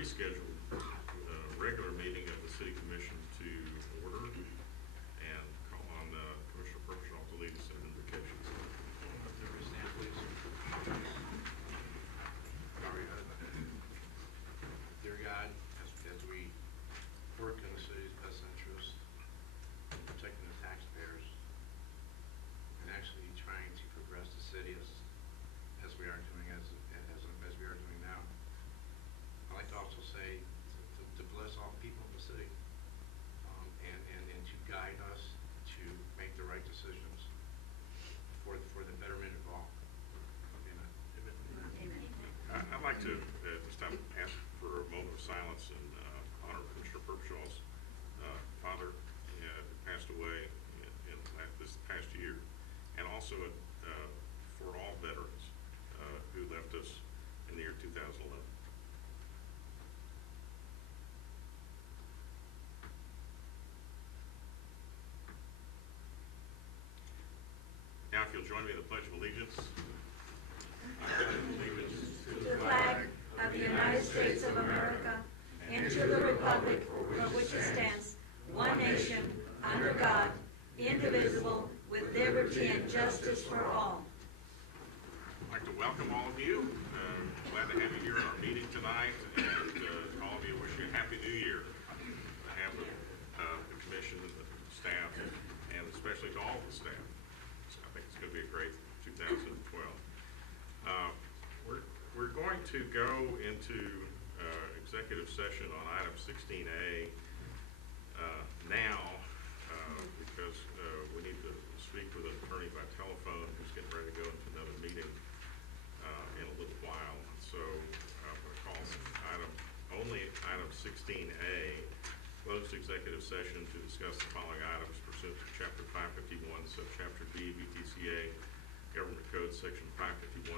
rescheduled regular meeting of the City Commission to order and call on Commissioner Purcell to lead us in invocations. Stand, please. Dear God, as we work in the city's best interest, protecting the taxpayers, and actually trying to progress the city as we are doing as we are doing now, I'd like to also say to bless all people in the city, and to guide us to make the right decisions for the betterment of all. Amen. I'd like to at this time ask for a moment of silence in honor of Commissioner Purcell's father who passed away in this past year, and also for all veterans who left us in the year 2011. Now, if you'll join me in the Pledge of Allegiance. I pledge allegiance to the flag of the United States of America and to the republic for which it stands, one nation, under God, indivisible, with liberty and justice for all. I'd like to welcome all of you. Glad to have you here in our meeting tonight, and all of you wish you a Happy New Year. On behalf of the commission and the staff, and especially to all the staff. So I think it's going to be a great 2012. We're going to go into executive session on item 16A now because we need to speak with an attorney by telephone who's getting ready to go into another meeting in a little while. So I'm going to call item 16A, closed executive session to discuss the following items pursuant to Chapter 551, Subchapter B, BTCA, Government Code, Section 551.071,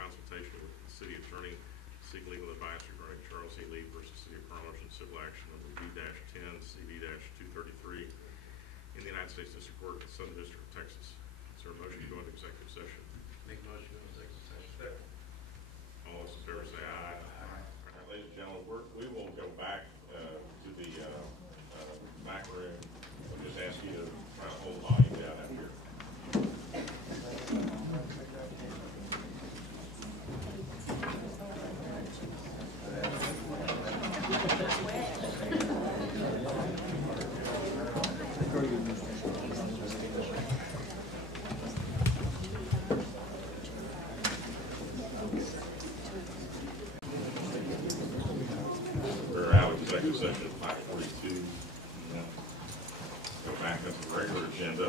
consultation with the City Attorney, seek legal advice regarding Charles E. Lee versus City of Harlingen, civil action number B-10 CD-233 in the United States District Court of the Southern District of Texas. Is there a motion to go into executive session? Make motion to executive session. All those in favor say aye. Aye. All right, ladies and gentlemen, we will go back to the back room. I'll just ask you to try to hold volume down out here. We're out of executive session at 5:42. Go back to the regular agenda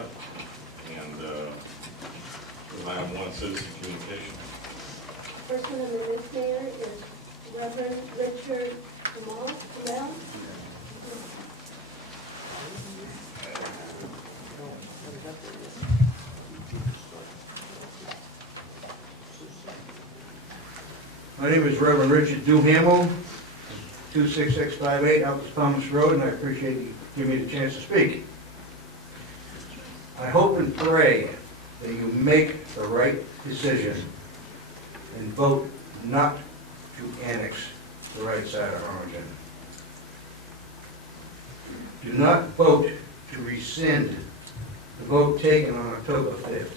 and with item 1, citizen communication. First one on the list, Mayor, is Reverend Richard Kamel. My name is Reverend Richard Duhamel, 26658 Altus Thomas Road, and I appreciate you giving me the chance to speak. I hope and pray that you make the right decision and vote not to annex the right side of Harlingen. Do not vote to rescind the vote taken on October 5th,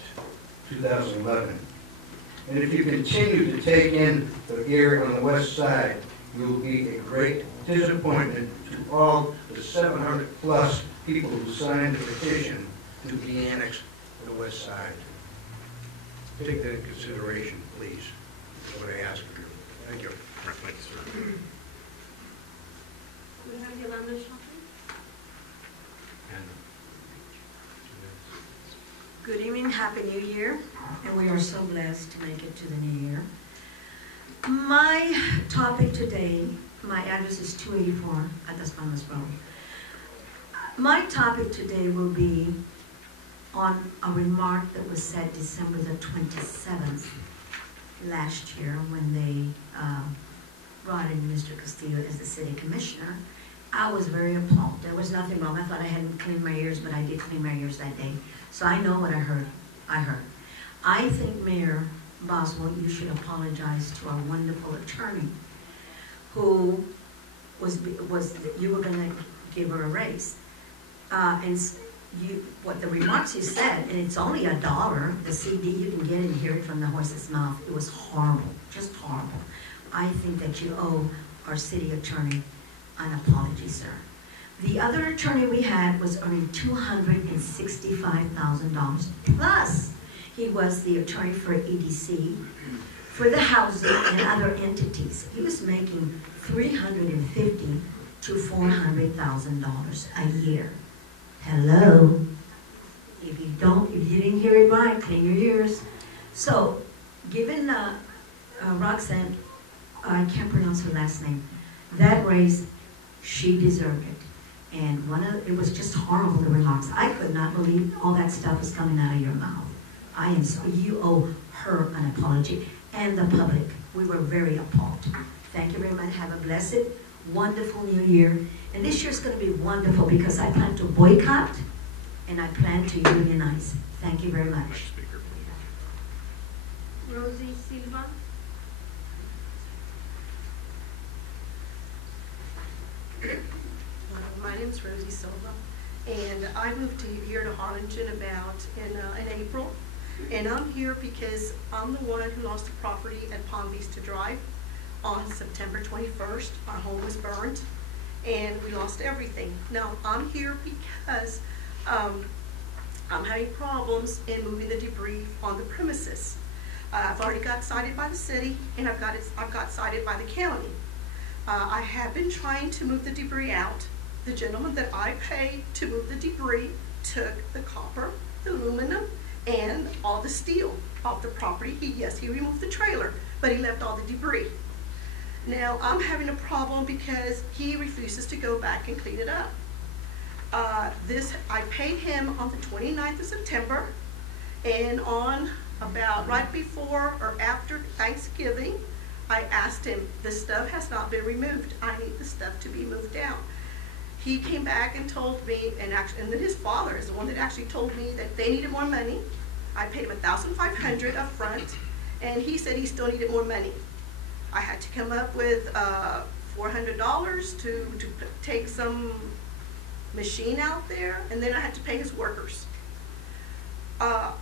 2011. And if you continue to take in the area on the west side, you will be a great disappointment to all the 700 plus people who signed the petition to be annexed to the west side. Take that in consideration, please. That's what I ask of you. Thank you. All right, thank you, sir. We have Yolanda Shelton. Good evening, Happy New Year, and we are so blessed to make it to the new year. My topic today, my address is 284 at the Palmas Road. My topic today will be on a remark that was said December the 27th last year when they brought in Mr. Castillo as the city commissioner. I was very appalled. There was nothing wrong. I thought I hadn't cleaned my ears, but I did clean my ears that day. So I know what I heard. I think, Mayor Boswell, you should apologize to our wonderful attorney who was, you were gonna give her a raise. What the remarks you said, and it's only $1, the CD, you can get it and hear it from the horse's mouth. It was horrible, just horrible. I think that you owe our city attorney an apology, sir. The other attorney we had was earning $265,000, plus he was the attorney for EDC, for the housing and other entities. He was making $350,000 to $400,000 a year. Hello? If you didn't hear it right, clean your ears. So, given Roxanne, I can't pronounce her last name, that raise, she deserved it. And it was just horrible, the remarks. I could not believe all that stuff was coming out of your mouth. I am sorry. You owe her an apology, and the public. We were very appalled. Thank you very much. Have a blessed, wonderful new year. And this year's going to be wonderful because I plan to boycott and I plan to unionize. Thank you very much. Next speaker, please. Rosie Silva. My name's Rosie Silva, and I moved here to Harlingen about in April. And I'm here because I'm the one who lost the property at Palm Vista Drive on September 21st. Our home was burned, and we lost everything. Now, I'm here because I'm having problems in moving the debris on the premises. I've already got cited by the city, and I've got cited by the county. I have been trying to move the debris out. The gentleman that I paid to move the debris took the copper, the aluminum, and all the steel off the property. Yes, he removed the trailer, but he left all the debris. Now, I'm having a problem because he refuses to go back and clean it up. I paid him on the 29th of September, and on about right before or after Thanksgiving, I asked him, the stuff has not been removed. I need the stuff to be moved down. He came back and told me, and then his father is the one that actually told me that they needed more money. I paid him $1,500 up front, and he said he still needed more money. I had to come up with $400 to take some machine out there, and then I had to pay his workers. I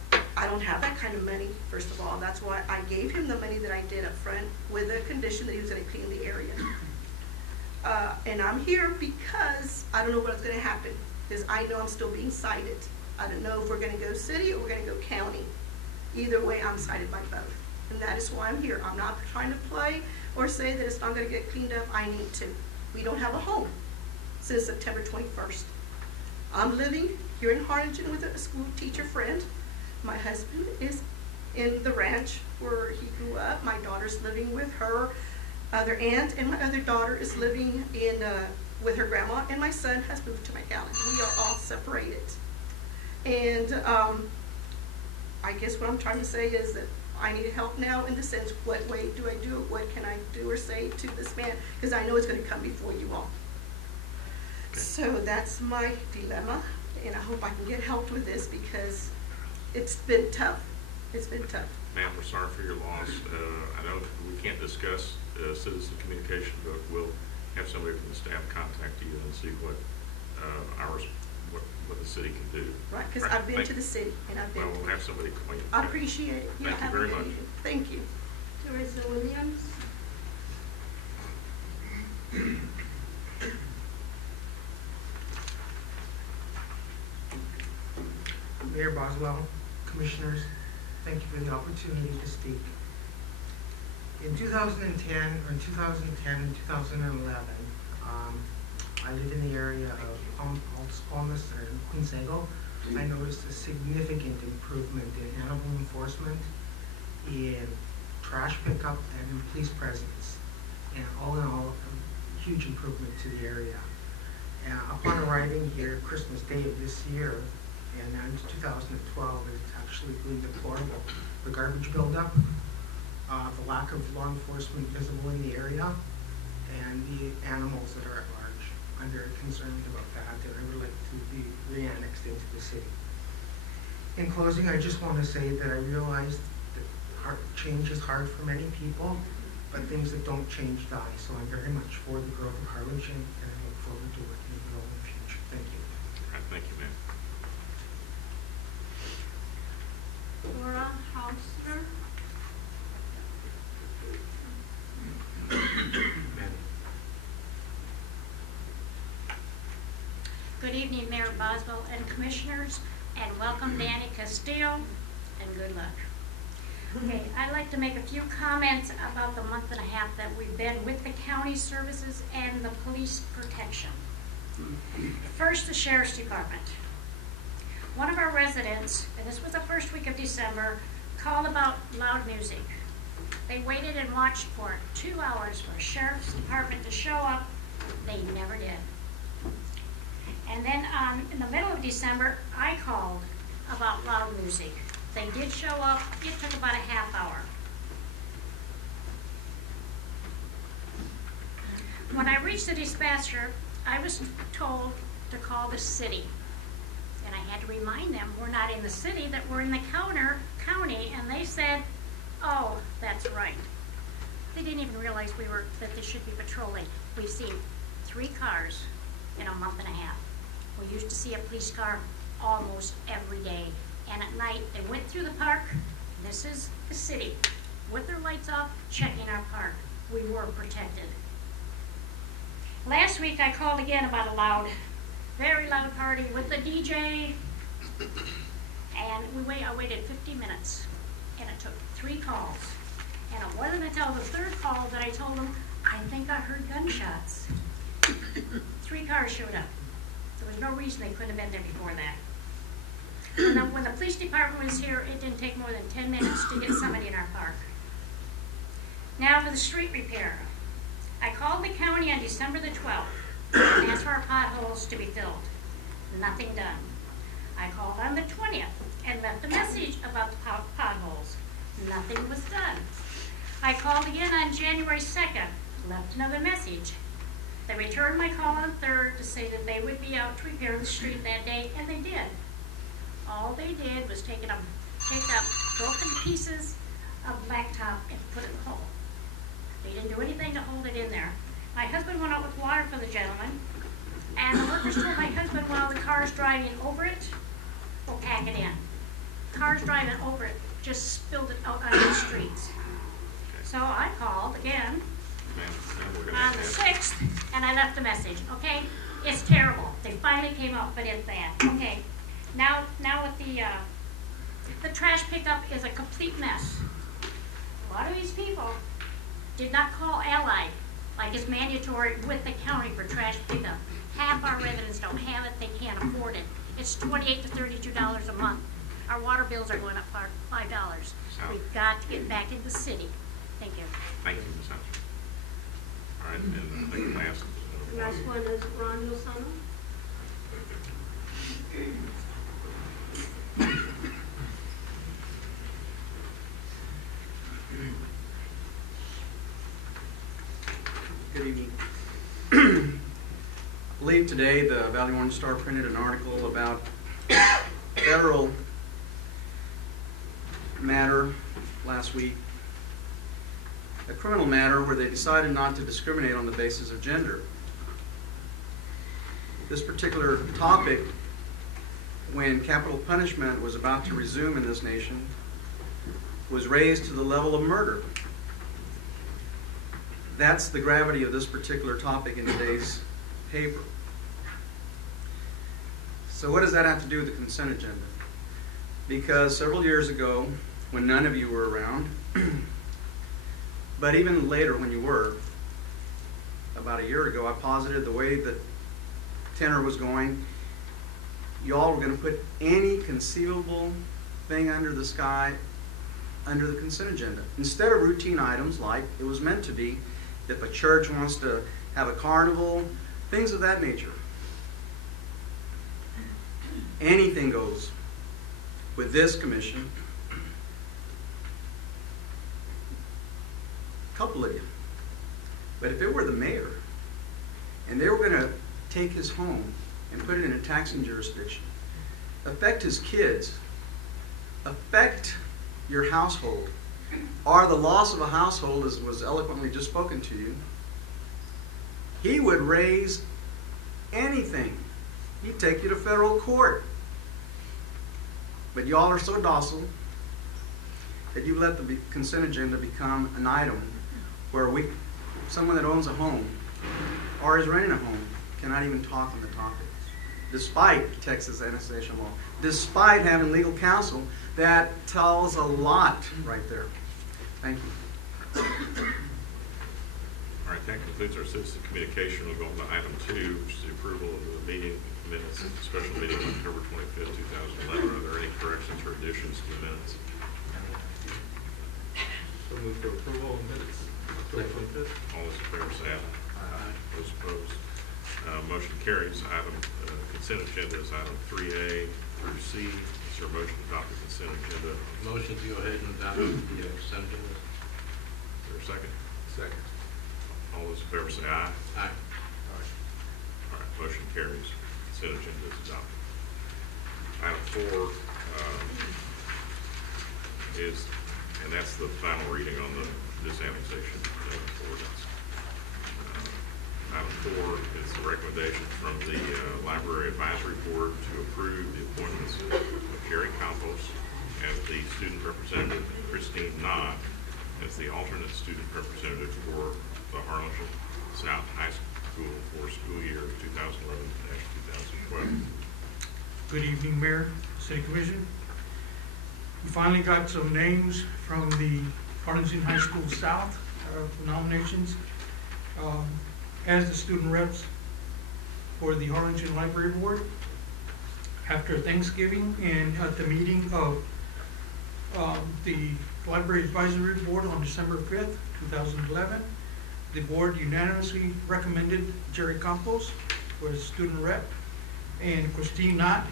don't have that kind of money, first of all. That's why I gave him the money that I did up front with the condition that he was going to clean the area. And I'm here because I don't know what's going to happen, because I know I'm still being cited. I don't know if we're going to go city or we're going to go county. Either way, I'm cited by both. And that is why I'm here. I'm not trying to play or say that it's not going to get cleaned up. I need to. We don't have a home since September 21st. I'm living here in Harlingen with a school teacher friend. My husband is in the ranch where he grew up. My daughter's living with her other aunt, and my other daughter is living with her grandma, and my son has moved to McAllen. We are all separated. And I guess what I'm trying to say is that I need help now in the sense, what way do I do it? What can I do or say to this man? Because I know it's going to come before you all. So that's my dilemma, and I hope I can get help with this because it's been tough. It's been tough. Ma'am, we're sorry for your loss. I know we can't discuss citizen communication, but we'll have somebody from the staff contact you and see what what the city can do. Right, because I've been to the city, and I've been. Well, we'll have somebody call you. I appreciate it. Thank you very much. Thank you. Teresa Williams. Mayor Boswell, Commissioners, thank you for the opportunity to speak. In 2010 and 2011, I lived in the area of Palmas and Quinceago. I noticed a significant improvement in animal enforcement, in trash pickup, and in police presence. And all in all, a huge improvement to the area. Upon arriving here Christmas Day of this year, and in 2012, it's actually really deplorable. The garbage buildup, the lack of law enforcement visible in the area, and the animals that are at large. I'm very concerned about that, and I would like to be re-annexed into the city. In closing, I just want to say that I realize that change is hard for many people, but things that don't change die. So I'm very much for the growth of Harlingen, and I look forward to working with you all in the future. Thank you. All right, thank you, ma'am. Laura Hausner. Good evening, Mayor Boswell and Commissioners, and welcome Danny Castillo, and good luck. Okay, I'd like to make a few comments about the month and a half that we've been with the county services and the police protection. First, the Sheriff's Department. One of our residents, and this was the first week of December, called about loud music. They waited and watched for 2 hours for a Sheriff's Department to show up. They never did. And then in the middle of December, I called about loud music. They did show up. It took about a half hour. When I reached the dispatcher, I was told to call the city. And I had to remind them we're not in the city, that we're in the county, and they said, oh, that's right. They didn't even realize that they should be patrolling. We've seen 3 cars in a month and a half. We used to see a police car almost every day. And at night, they went through the park. This is the city, with their lights off, checking our park. We were protected. Last week, I called again about a very loud party with the DJ. And I waited 50 minutes, and it took 3 calls. And it wasn't until the 3rd call that I told them, I think I heard gunshots. 3 cars showed up. There was no reason they couldn't have been there before that. When the police department was here, it didn't take more than 10 minutes to get somebody in our park. Now for the street repair. I called the county on December the 12th and asked for our potholes to be filled. Nothing done. I called on the 20th and left a message about the potholes. Nothing was done. I called again on January 2nd, left another message. They returned my call on the 3rd to say that they would be out to repair the street that day, and they did. All they did was take up broken pieces of blacktop and put it in the hole. They didn't do anything to hold it in there. My husband went out with water for the gentleman, and the workers told my husband while the car's driving over it, we'll pack it in. Cars driving over it just spilled it out on the streets. So I called again on the 6th, and I left a message. Okay, it's terrible. They finally came out, but it's bad. Okay, now with the trash pickup is a complete mess. A lot of these people did not call Allied, like it's mandatory with the county for trash pickup. Half our residents don't have it, they can't afford it. It's $28 to $32 a month. Our water bills are going up $5. We've got to get back in the city. Thank you. Thank you, Ms. Hutchins. All right, and I think last. The last one is Ron Lozano. Good evening. I believe today the Valley Orange Star printed an article about federal matter last week, a criminal matter where they decided not to discriminate on the basis of gender. This particular topic, when capital punishment was about to resume in this nation, was raised to the level of murder. That's the gravity of this particular topic in today's paper. So what does that have to do with the consent agenda? Because several years ago, when none of you were around, but even later when you were, about a year ago, I posited the way that tenor was going, you all were going to put any conceivable thing under the sky under the consent agenda. Instead of routine items like it was meant to be, if a church wants to have a carnival, things of that nature. Anything goes. With this commission, a couple of you. But if it were the mayor, and they were going to take his home and put it in a taxing jurisdiction, affect his kids, affect your household, or the loss of a household, as was eloquently just spoken to you, he would raise anything. He'd take you to federal court. But y'all are so docile that you let the consent agenda become an item where someone that owns a home or is renting a home cannot even talk on the topic, despite Texas annexation law, despite having legal counsel. That tells a lot right there. Thank you. All right, that concludes our citizen communication. We'll go on to item 2, which is the approval of the meeting minutes, special meeting on October 25th, 2011. Are there any corrections or additions to the minutes? So move for approval of minutes. October 25th. All those in favor say aye. Aye. Those opposed? Motion carries. Item consent agenda is item 3A through C. Is there a motion to adopt the consent agenda? Motion to go ahead and adopt the consent agenda. Is there a second? Second. All those in favor say aye. Aye. All right, motion carries. Consent agenda is adopted. Item 4 is, and that's the final reading on this annexation ordinance. Item 4 is the recommendation from the Library Advisory Board to approve the appointments of Jerry Campos as the student representative and Christine Knott as the alternate student representative for the Harlingen South High School for school year 2011-2012. Good evening, Mayor, City Commission. We finally got some names from the Harlingen High School South nominations as the student reps for the Harlingen Library Board. After Thanksgiving and at the meeting of the Library Advisory Board on December 5th, 2011, the board unanimously recommended Jerry Campos for student rep and Christine Knott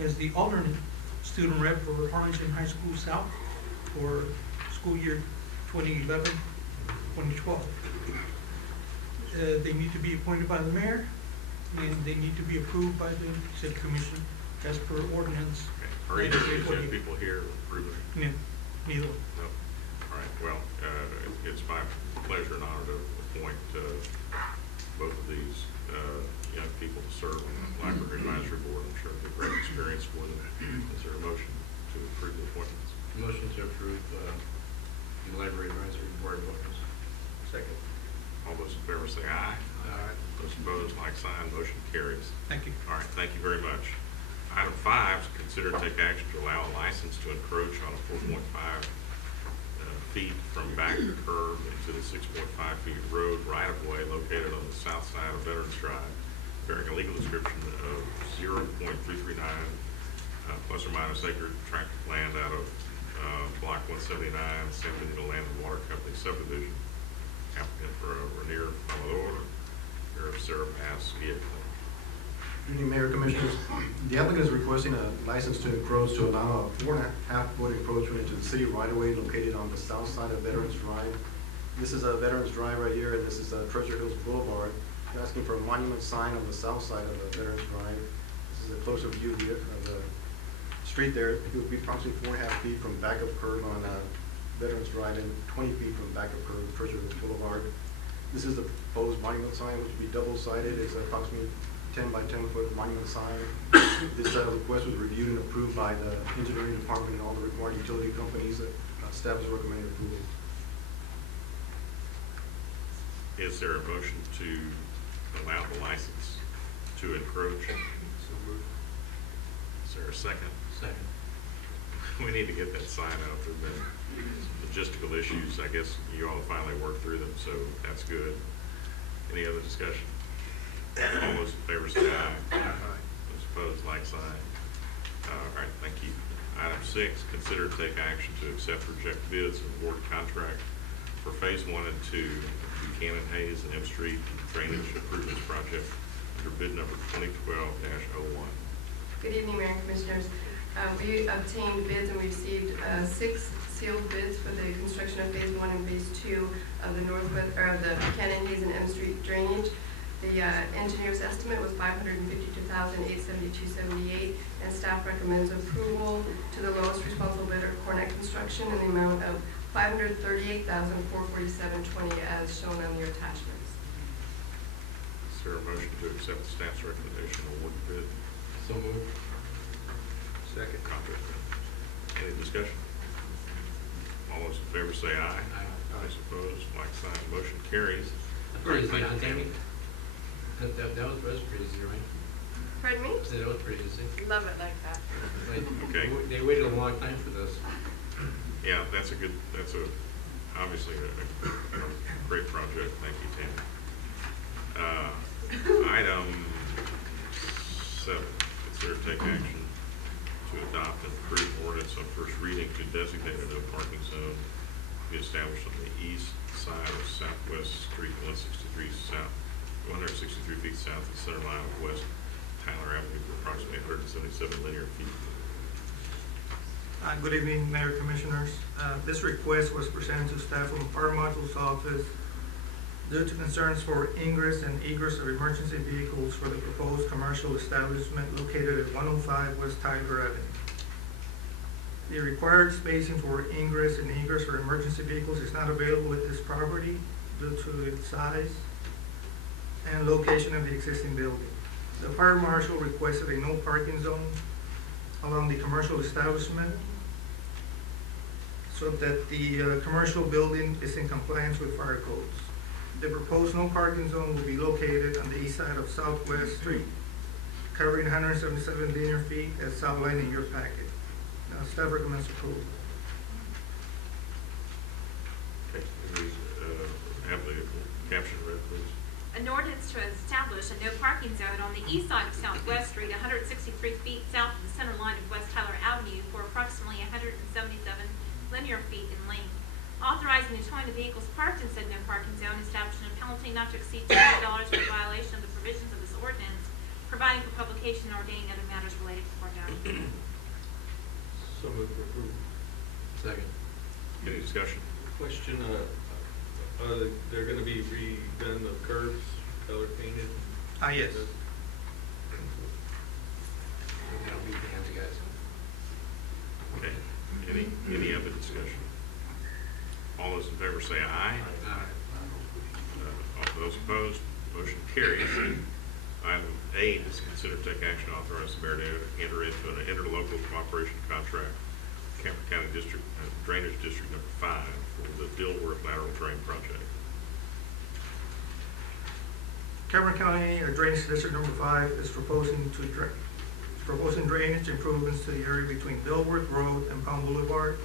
as the alternate student rep for Harlingen High School South for school year 2011-2012. They need to be appointed by the mayor and they need to be approved by the city commission as per ordinance. Okay. Are either of these young people here approving? No, neither. No. All right, well, it's my pleasure and honor to appoint both of these young people to serve on the Library Advisory Board. I'm sure it'll be a great experience for them. Is there a motion to approve the appointments? Motion to approve the Library Advisory Board appointments. Second. All those in favor say aye. Aye. Those opposed, like sign. Motion carries. Thank you. All right, thank you very much. Item 5 is consider and take action to allow a license to encroach on a 4.5 feet from back of the curb into the 6.5 feet road right-of-way located on the south side of Veterans Drive, bearing a legal description of 0.339 plus or minus acre tract of land out of Block 179, San Benito Land and Water Company subdivision. Applicant for Rainier Amador, Sheriff Sarah Pass vehicle. Good evening, Mayor, Commissioners. The applicant is requesting a license to encroach to allow a 4.5-foot encroachment into the city right-of-way located on the south side of Veterans Drive. This is a Veterans Drive right here, and this is Treasure Hills Boulevard. They're asking for a monument sign on the south side of the Veterans Drive. This is a closer view of the street there. It would be approximately 4.5 feet from back of curb on Veterans Drive and 20 feet from back of curb, Treasure Hills Boulevard. This is the proposed monument sign, which would be double-sided. It's approximately 10 by 10 foot monument sign. This request was reviewed and approved by the engineering department and all the required utility companies. Staff is recommending approval. Is there a motion to allow the license to encroach? So moved. Is there a second? Second. We need to get that sign out. There have been logistical issues. I guess you all finally worked through them, so that's good. Any other discussion? All those in favor say aye. Aye. Those opposed, like sign. All right, thank you. Item 6, consider to take action to accept, reject bids and award contract for phase 1 and 2 of Buchanan Hayes and M Street Drainage Improvements Project under bid number 2012-01. Good evening, Mayor and Commissioners. We obtained bids and we received 6 sealed bids for the construction of phase 1 and phase 2 of the the Buchanan Hayes and M Street drainage. The engineer's estimate was $552,872.78, and staff recommends approval to the lowest responsible bidder, Cornet Construction, in the amount of $538,447.20 as shown on your attachments. Is there a motion to accept the staff's recommendation on award the bid? So moved. Second. Contract. Any discussion? All those in favor say aye. Aye. Those opposed, like sign, motion carries. Pretty easy, Thank you, Tammy. Tammy. That was pretty easy, right? Pardon me? I said that was pretty easy. Love it like that. Okay. They waited a long time for this. Yeah, that's obviously a great project. Thank you, Tammy. Item 7, consider take action to adopt and approve ordinance on first reading to designate a no parking zone to be established on the east side of Southwest Street, 163 feet south of the center line of West Tyler Avenue for approximately 177 linear feet. Good evening, Mayor, Commissioners. This request was presented to staff from Fire Marshal's office due to concerns for ingress and egress of emergency vehicles for the proposed commercial establishment located at 105 West Tyler Avenue. The required spacing for ingress and egress for emergency vehicles is not available at this property due to its size and location of the existing building. The Fire Marshal requested a no parking zone along the commercial establishment so that the commercial building is in compliance with fire codes. The proposed no parking zone will be located on the east side of Southwest Street, covering 177 linear feet as outlined in your packet. Staff recommends approval. Okay, can we have the caption read, please? An ordinance to establish a no parking zone on the east side of Southwest Street, 163 feet south of the center line of West Tyler Avenue for approximately 177 linear feet in length. Authorizing the towing of vehicles parked in said no parking zone, establishing a penalty not to exceed $200 for violation of the provisions of this ordinance, providing for publication and ordaining other matters related to park hours. So moved for approval. Second. Any discussion? Question, they're gonna be redone, the curbs, color painted? Yes. That'll be the hands, guys. Okay, any other discussion? All those in favor say aye. Aye. All those opposed, motion carries. Item 8 is consider take action to authorize the mayor to enter into an interlocal cooperation contract with Cameron County District Drainage District Number 5 for the Dilworth lateral drain project. Cameron County Drainage District Number 5 is proposing drainage improvements to the area between Dilworth Road and Palm Boulevard,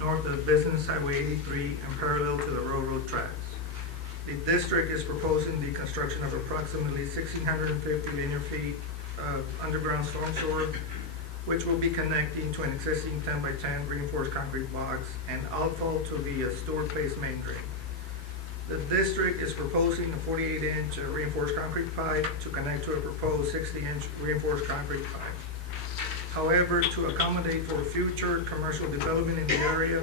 north of Business Highway 83 and parallel to the railroad tracks. The district is proposing the construction of approximately 1,650 linear feet of underground storm sewer, which will be connecting to an existing 10 by 10 reinforced concrete box and outfall to the Stewart Place main drain. The district is proposing a 48-inch reinforced concrete pipe to connect to a proposed 60-inch reinforced concrete pipe. However, to accommodate for future commercial development in the area,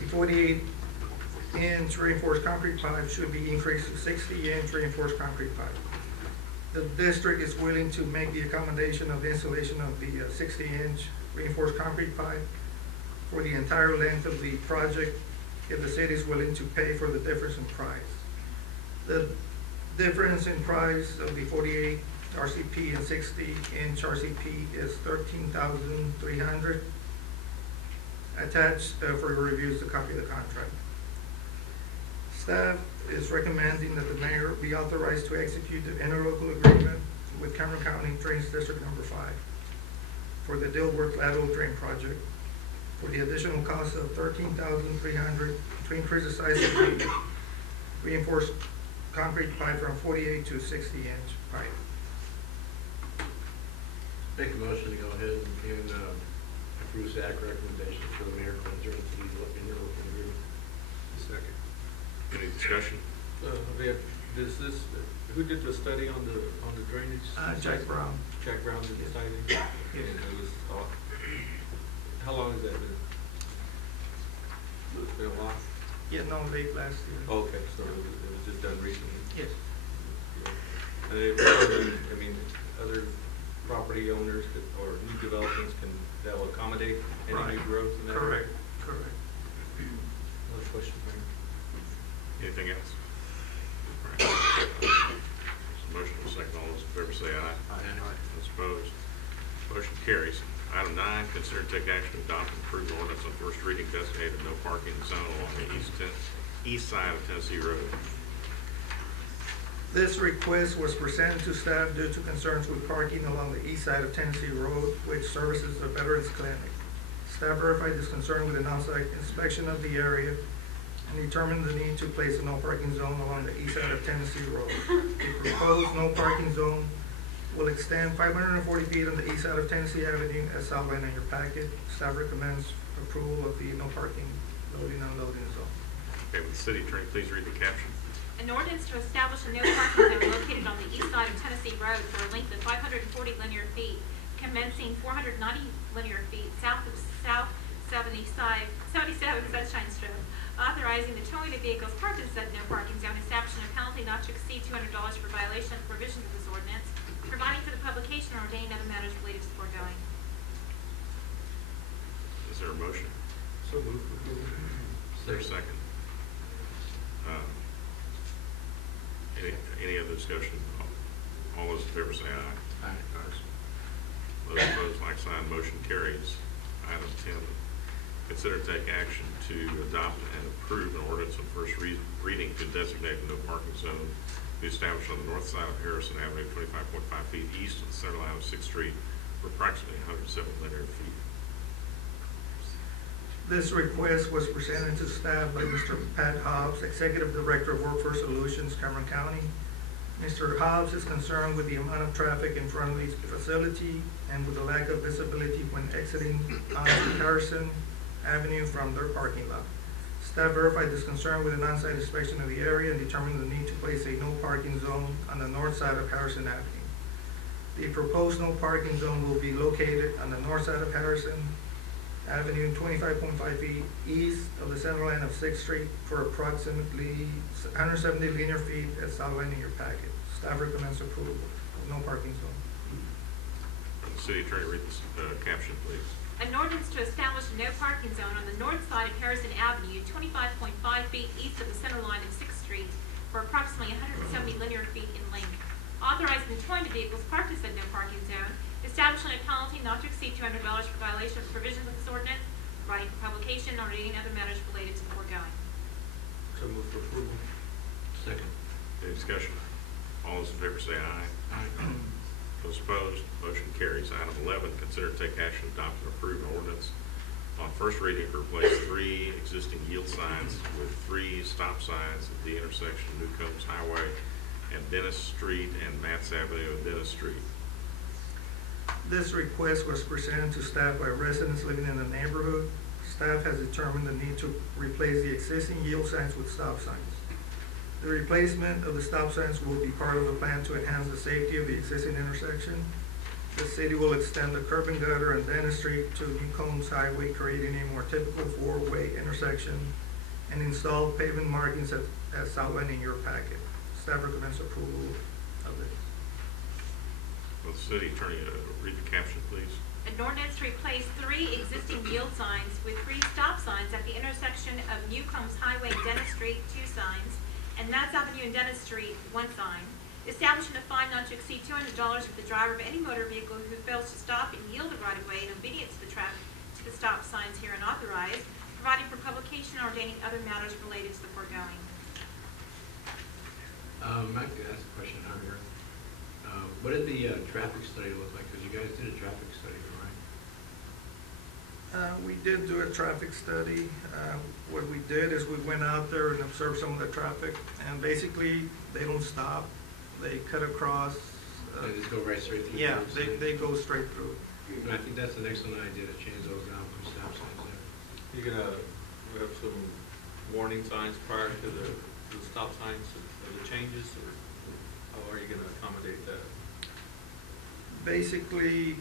the 48-inch reinforced concrete pipe should be increased to 60-inch reinforced concrete pipe. The district is willing to make the accommodation of the installation of the 60-inch reinforced concrete pipe for the entire length of the project if the city is willing to pay for the difference in price. The difference in price of the 48 RCP and 60-inch RCP is $13,300. Attached for your review is a copy of the contract. Staff is recommending that the mayor be authorized to execute the interlocal agreement with Cameron County Drainage District Number 5 for the Dilworth lateral drain project for the additional cost of $13,300 to increase the size of the reinforced concrete pipe from 48 to 60-inch pipe. Make a motion to go ahead and approve staff recommendations for the mayor cleanser and the interlocal agreement. Second. Any discussion? Who did the study on the drainage? Jack Brown. Jack Brown did the study? Yes. And it was, how long has that been? It's been a while? Yeah, no, late last year. Okay, so it was just done recently? Yes. And other property owners or new developments that will accommodate any new growth in that area? Correct. question, Mayor. Anything else? All right. Motion will second. All those in favor say aye. Aye. Those opposed? Motion carries. Item 9, consider and take action to adopt and approve ordinance on first reading designated no parking zone along the east side of Tennessee Road. This request was presented to staff due to concerns with parking along the east side of Tennessee Road, which services the Veterans Clinic. Staff verified this concern with an on-site inspection of the area and determined the need to place a no parking zone along the east side of Tennessee Road. The proposed no parking zone will extend 540 feet on the east side of Tennessee Avenue as outlined in your packet. Staff recommends approval of the no parking loading and unloading zone. Okay, will the city attorney please read the caption? An ordinance to establish a no parking zone located on the east side of Tennessee Road for a length of 540 linear feet, commencing 490 linear feet south of South 77 Sunshine Strip, authorizing the towing of vehicles parked in said no parking zone, establishing a penalty not to exceed $200 for violation of provisions of this ordinance, providing for the publication or ordaining other matters related to the foregoing. Is there a motion? So moved for approval. Is there a second? Any other discussion? All those in favor say aye. Aye. Those opposed, like sign. Motion carries. Item 10, consider to take action to adopt and approve an ordinance on first reading to designate a no parking zone to be established on the north side of Harrison Avenue, 25.5 feet east of the center line of 6th Street for approximately 107 linear feet. This request was presented to staff by Mr. Pat Hobbs, Executive Director of Workforce Solutions, Cameron County. Mr. Hobbs is concerned with the amount of traffic in front of the facility and with the lack of visibility when exiting onto Harrison Avenue from their parking lot. Staff verified this concern with an on-site inspection of the area and determined the need to place a no parking zone on the north side of Harrison Avenue. The proposed no parking zone will be located on the north side of Harrison Avenue, 25.5 feet east of the center line of 6th Street for approximately 170 linear feet as outlined in your packet. Staff recommends approval of no parking zone. The city attorney read this caption, please. An ordinance to establish a no parking zone on the north side of Harrison Avenue, 25.5 feet east of the center line of 6th Street for approximately 170 linear feet in length, authorizing the towing of vehicles parked in said no parking zone, establishing a penalty not to exceed $200 for violation of provisions of this ordinance, providing for publication or any other matters related to the foregoing. So moved for approval. Second. Any discussion? All those in favor say aye. Aye. Those opposed, motion carries. Item 11, consider to take action to adopt and approve an ordinance on first reading to replace 3 existing yield signs with 3 stop signs at the intersection of New Combs Highway and Dennis Street and Matts Avenue and Dennis Street. This request was presented to staff by residents living in the neighborhood. Staff has determined the need to replace the existing yield signs with stop signs. The replacement of the stop signs will be part of a plan to enhance the safety of the existing intersection. The city will extend the curb and gutter on Dennis Street to New Combs Highway, creating a more typical 4-way intersection, and install pavement markings as outlined in your packet. Staff recommends approval of this. Will the city attorney read the caption, please? An ordinance to replace 3 existing yield signs with 3 stop signs at the intersection of New Combs Highway and Dennis Street, 2 signs, and Matts Avenue and Dennis Street, 1 sign, establishing a fine not to exceed $200 for the driver of any motor vehicle who fails to stop and yield the right-of-way in obedience to the stop signs herein authorized, providing for publication or ordaining other matters related to the foregoing. Mike, ask a question out here. What did the traffic study look like? Because you guys did a traffic study, right? We did do a traffic study. What we did is we went out there and observed some of the traffic, and basically they don't stop. They cut across. They just go right straight through? Yeah, they go straight through. And I think that's an excellent idea to change those out from stop signs there. You're gonna have some warning signs prior to the stop signs of the changes, or how are you gonna accommodate that? Basically,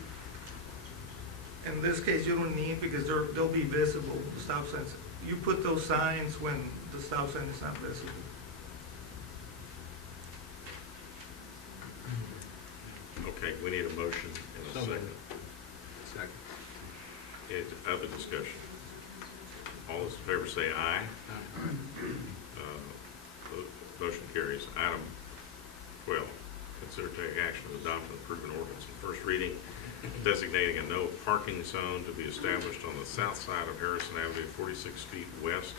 in this case, you don't need, because they'll be visible, the stop signs. You put those signs when the stop sign is not visible. Okay, we need a motion and a So second. moved. Second. Any other discussion? All those in favor say aye. Motion carries. Item 12, consider take action to adopt and approve an ordinance in first reading designating a no parking zone to be established on the south side of Harrison Avenue, 46 feet west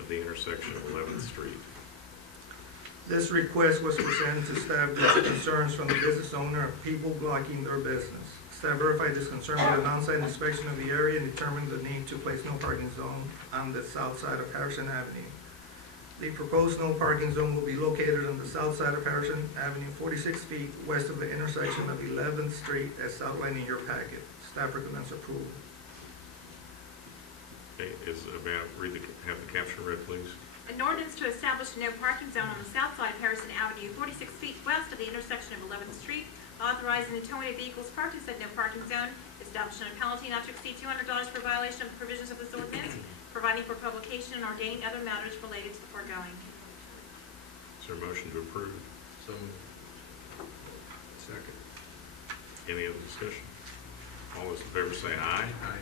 of the intersection of 11th Street. This request was presented to staff due to concerns from the business owner of people blocking their business. Staff verified this concern with an on-site inspection of the area and determined the need to place no parking zone on the south side of Harrison Avenue. The proposed no parking zone will be located on the south side of Harrison Avenue, 46 feet west of the intersection of 11th Street as outlined in your packet. Staff recommends approval. Okay, have the caption read, please. An ordinance to establish a no parking zone on the south side of Harrison Avenue, 46 feet west of the intersection of 11th Street, authorizing the towing of vehicles parked in said no parking zone, establishing a penalty not to exceed $200 for violation of the provisions of this ordinance, providing for publication and ordaining other matters related to the foregoing. Is there a motion to approve? So, Second. Any other discussion? All those in favor say aye. aye.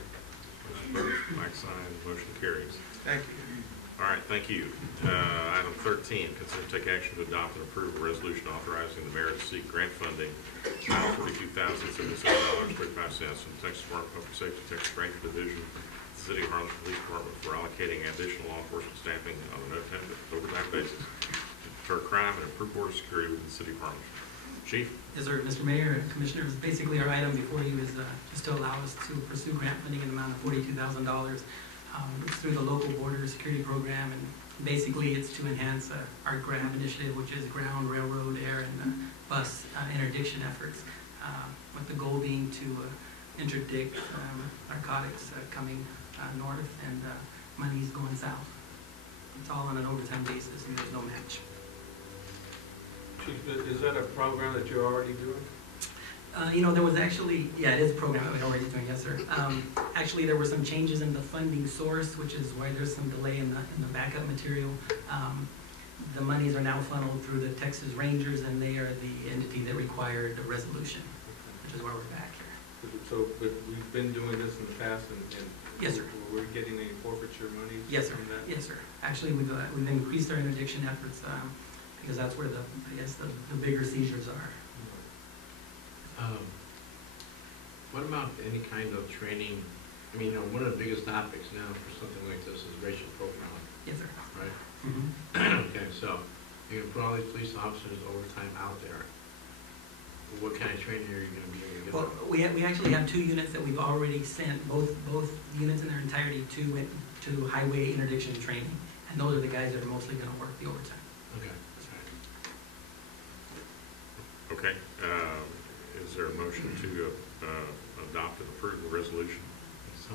Like sign, motion carries. Thank you. All right, thank you. Item 13, consider take action to adopt and approve a resolution authorizing the mayor to seek grant funding of $42,077.35 from the Texas Department of Public Safety, Texas Ranger Division, the City of Harlingen Police Department for allocating additional law enforcement staffing on an overtime basis to deter crime and improve border security within the City of Harlingen. Chief? Yes, sir. Mr. Mayor, Commissioners, basically our item before you is just to allow us to pursue grant funding in the amount of $42,000. It's through the local border security program, and basically it's to enhance our GRAB initiative, which is ground, railroad, air, and bus interdiction efforts, with the goal being to interdict narcotics coming north and monies going south. It's all on an overtime basis, and there's no match. Chief, is that a program that you're already doing? There was actually, yeah, it is a program that we're already doing, yes, sir. Actually, there were some changes in the funding source, which is why there's some delay in the backup material. The monies are now funneled through the Texas Rangers, and they are the entity that required a resolution, which is why we're back here. So, but we've been doing this in the past, and Yes, sir. We're getting any forfeiture monies? Yes, sir. From that? Yes, sir. Actually, we've increased our interdiction efforts because that's where the bigger seizures are. What about any kind of training? I mean, one of the biggest topics now for something like this is racial profiling, Yes, sir. right? Mm-hmm. Okay, so you're gonna put all these police officers overtime out there. What kind of training are you gonna be able to get Well, them? we actually have 2 units that we've already sent, both units in their entirety to highway interdiction training, and those are the guys that are mostly going to work the overtime. Okay. Okay. Is there a motion to adopt and approve the resolution? So,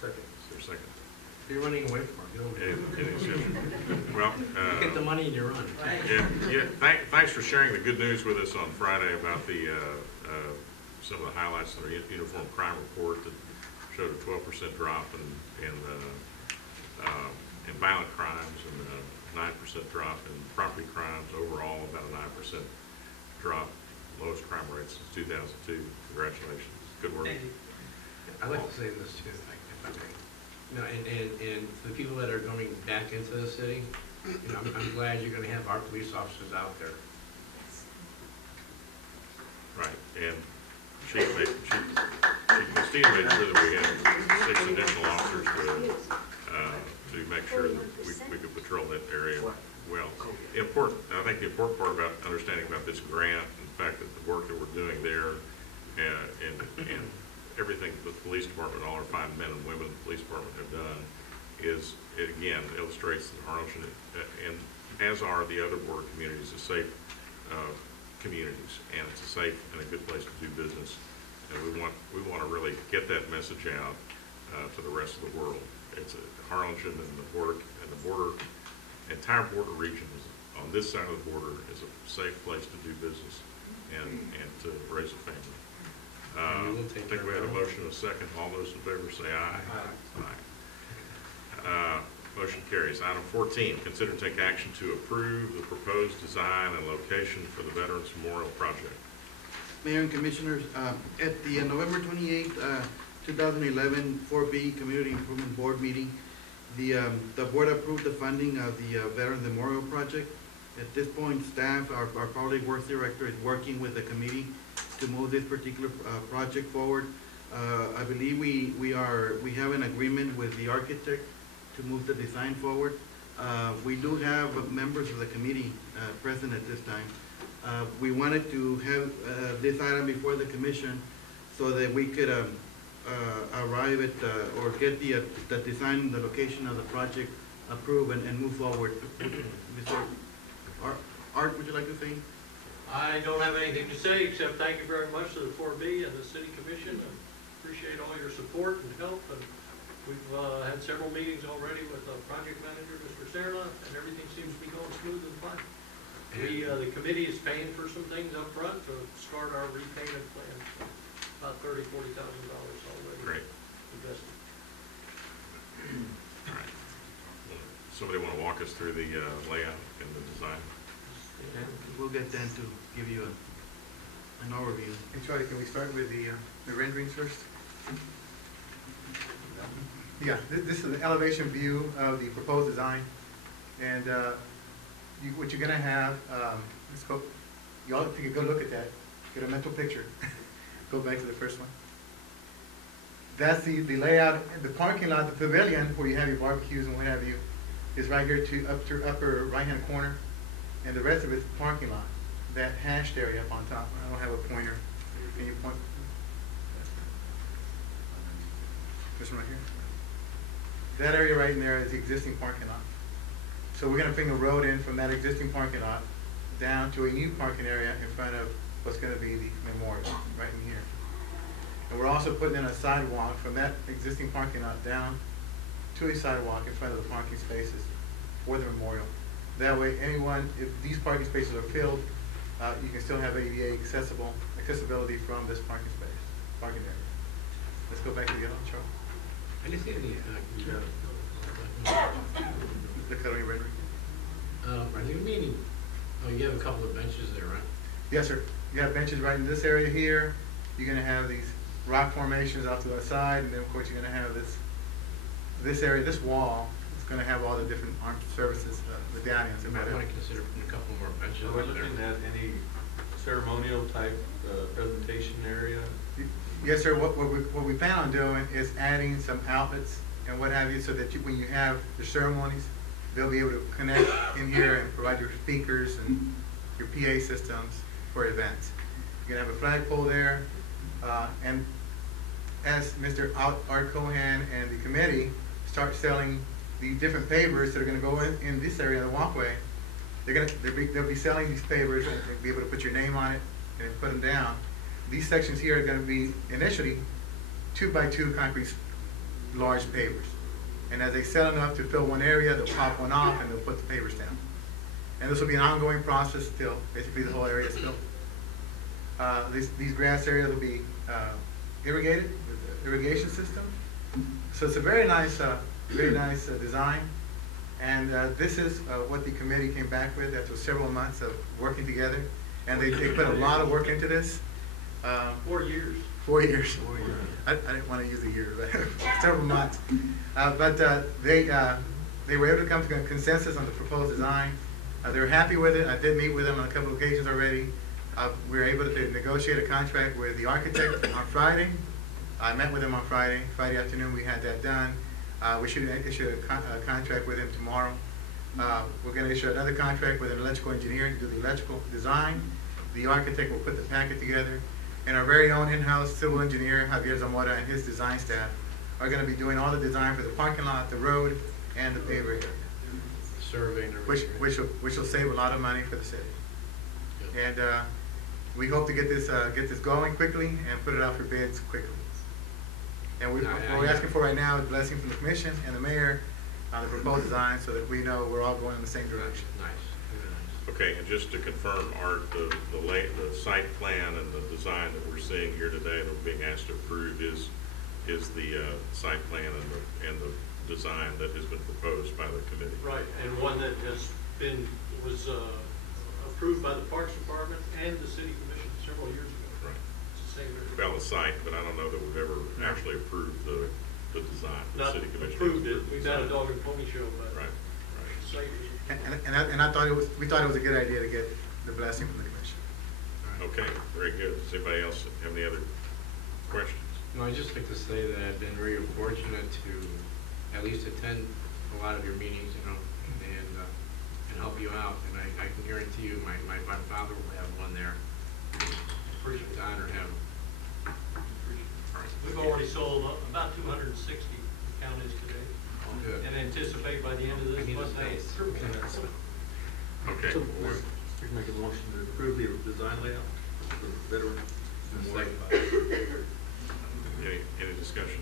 second. Is there a second? You're running away from it. Get over here. Any discussion? Well, Get the money and you run. thanks for sharing the good news with us on Friday about the some of the highlights of the uniform crime report that showed a 12% drop in violent crimes and a 9% drop in property crimes. Overall, about a 9% drop, lowest crime rate since 2002. Congratulations. Good work. Thank you. I'd like to say this too, if I may. You know, and for the people that are going back into the city, you know, I'm glad you're gonna have our police officers out there. Right, and Chief Christine made sure that we had 6 additional officers to make sure that we could patrol that area well. I think the important part about understanding about this grant, and the fact that the work that we're doing there, and everything the police department, all our fine men and women in the police department have done, is, it again illustrates that Harlingen, and as are the other border communities, are safe communities, and it's a safe and a good place to do business. And we want to really get that message out to the rest of the world. It's Harlingen and the entire border region is, on this side of the border, is a safe place to do business and to raise a family. I think we had a motion and a second. All those in favor say aye. Aye. Motion carries. Item 14, consider and take action to approve the proposed design and location for the Veterans Memorial Project. Mayor and Commissioners, at the November 28, 2011 4B Community Improvement Board meeting, The board approved the funding of the Veterans Memorial Project. At this point, staff, our public works director is working with the committee to move this particular project forward. I believe we have an agreement with the architect to move the design forward. We do have members of the committee present at this time. We wanted to have this item before the commission so that we could arrive at or get the design and the location of the project approved and move forward. Mr. Art, would you like to say? I don't have anything to say, except thank you very much to the 4B and the City Commission. I appreciate all your support and help, and we've had several meetings already with the project manager, Mr. Serna, and everything seems to be going smooth and fine. The committee is paying for some things up front to start our repayment plan, about $30,000–$40,000 already. Great. Invested. All right. Somebody want to walk us through the layout and the design? We'll get Dan to give you an overview. Hey, Charlie, can we start with the renderings first? Yeah, this is an elevation view of the proposed design. And what you're going to have, let's go, y'all, if you could go look at that, get a mental picture. Go back to the first one. That's the layout. The parking lot, the pavilion, where you have your barbecues and what have you, is right here to upper right-hand corner. And the rest of it's parking lot. That hashed area up on top. I don't have a pointer. Can you point? This one right here. That area right in there is the existing parking lot. So we're going to bring a road in from that existing parking lot down to a new parking area in front of what's going to be the memorial, right in here. And we're also putting in a sidewalk from that existing parking lot down to a sidewalk in front of the parking spaces for the memorial. That way, anyone, if these parking spaces are filled, you can still have ADA accessibility from this parking area. Let's go back to the other chart. I didn't see any, The coloring rendering. are you meaning, you have a couple of benches there, right? Yes, sir. You have benches right in this area here. You're going to have these rock formations off to the side, and then of course you're going to have this area, this wall. It's going to have all the different armed services, medallions, and You might whatever. want to consider putting a couple more benches Are we up there. looking at any ceremonial type presentation area? Yes, sir. What we plan on doing is adding some outlets and what have you, so that when you have your ceremonies, they'll be able to connect in here and provide your speakers and your PA systems for events. You're gonna have a flagpole there, and as Mr. Art Cohan and the committee start selling the different pavers that are gonna go in this area of the walkway, they'll be selling these pavers, and they'll be able to put your name on it and put them down. These sections here are going to be initially 2x2 concrete large pavers. And as they sell enough to fill one area, they'll pop one off and they'll put the pavers down. And this will be an ongoing process till basically the whole area is filled. These grass areas will be irrigated with the irrigation system. So it's a very nice design. And this is what the committee came back with after several months of working together. And they put a lot of work into this. 4 years. 4 years. I didn't want to use a year, but several months. But they were able to come to a consensus on the proposed design. They were happy with it. I did meet with them on a couple of occasions already. We were able to negotiate a contract with the architect on Friday. I met with him on Friday afternoon. We had that done. We should issue a contract with him tomorrow. We're going to issue another contract with an electrical engineer to do the electrical design. The architect will put the packet together. And our very own in-house civil engineer, Javier Zamora, and his design staff are going to be doing all the design for the parking lot, the road, and the paver area. Survey and Which will save a lot of money for the city. And we hope to get this going quickly and put it out for bids quickly. And what we're asking for right now is blessing from the commission and the mayor on the proposed design, so that we know we're all going in the same direction. Nice. Okay, and just to confirm, Art, the site plan and the design that we're seeing here today that we're being asked to approve is the site plan and the design that has been proposed by the committee. Right, and one that was approved by the Parks Department and the City Commission several years ago. Right. It's the same. Well, the site, but I don't know that we've ever actually approved the the design. The Not city commission approved it, approved the we've had a design. dog and pony show, but. Right, Site And I thought we thought it was a good idea to get the blessing from the commission. Okay, very good. Does anybody else have any other questions? No, I'd just like to say that I've been very fortunate to at least attend a lot of your meetings, you know, and help you out. And I can guarantee you, my father will have one there. Appreciate the honor to have him. We've already sold about 260 counties today. All good. And anticipate by the end of this I need a month. space. Okay. We can make a motion to approve the design layout for the veteran memorial. Any discussion?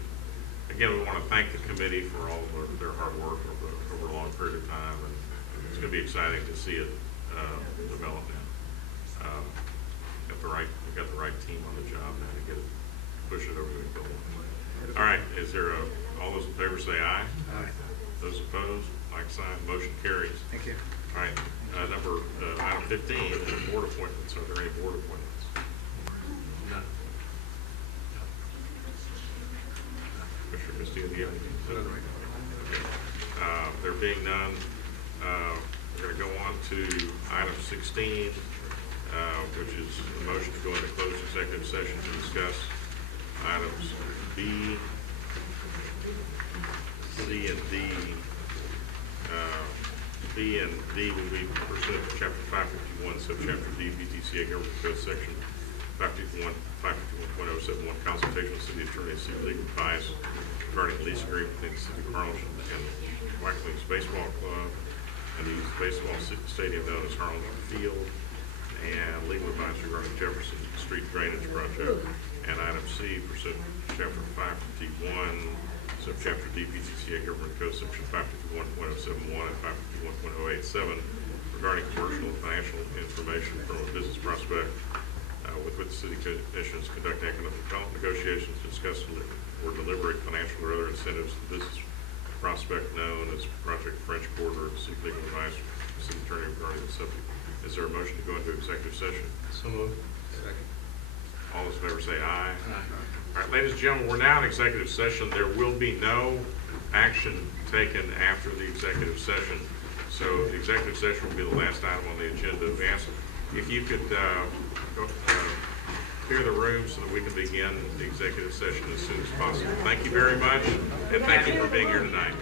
Again, we want to thank the committee for all of their hard work over a long period of time, and it's going to be exciting to see it develop now. We've got the right team on the job now to get it, push it over the goal. All right, all those in favor say aye. Aye. Those opposed, like sign, motion carries. Thank you. All right, item 15 is board appointments. Are there any board appointments? None. Commissioner Castillo, do you have anything? Okay. There being none, we're going to go on to item 16, which is the motion to go into closed executive session to discuss items B, C, and D. B and D will be pursuant to Chapter 551, Subchapter D, BTCA Government Code Section 551.071, consultation with city attorney to seek legal advice regarding lease agreement between the city of Harlingen and Wackling's Baseball Club and the baseball stadium known as Harlingen Field, and legal advice regarding Jefferson Street drainage project. And item C, pursuant to Chapter 551, Subchapter D, BTCA Government Code Section 551.071 and 551.087 regarding commercial and financial information from a business prospect with which the city commission is conducting economic development negotiations to discuss or deliberate financial or other incentives to the business prospect known as Project French Quarter, to seek legal advice from the city attorney regarding the subject. Is there a motion to go into executive session? So moved. Second. All those in favor say aye. Aye. All right, ladies and gentlemen, we're now in executive session. There will be no action taken after the executive session. So the executive session will be the last item on the agenda. Vance, if you could clear the room so that we can begin the executive session as soon as possible. Thank you very much, and thank you for being here tonight.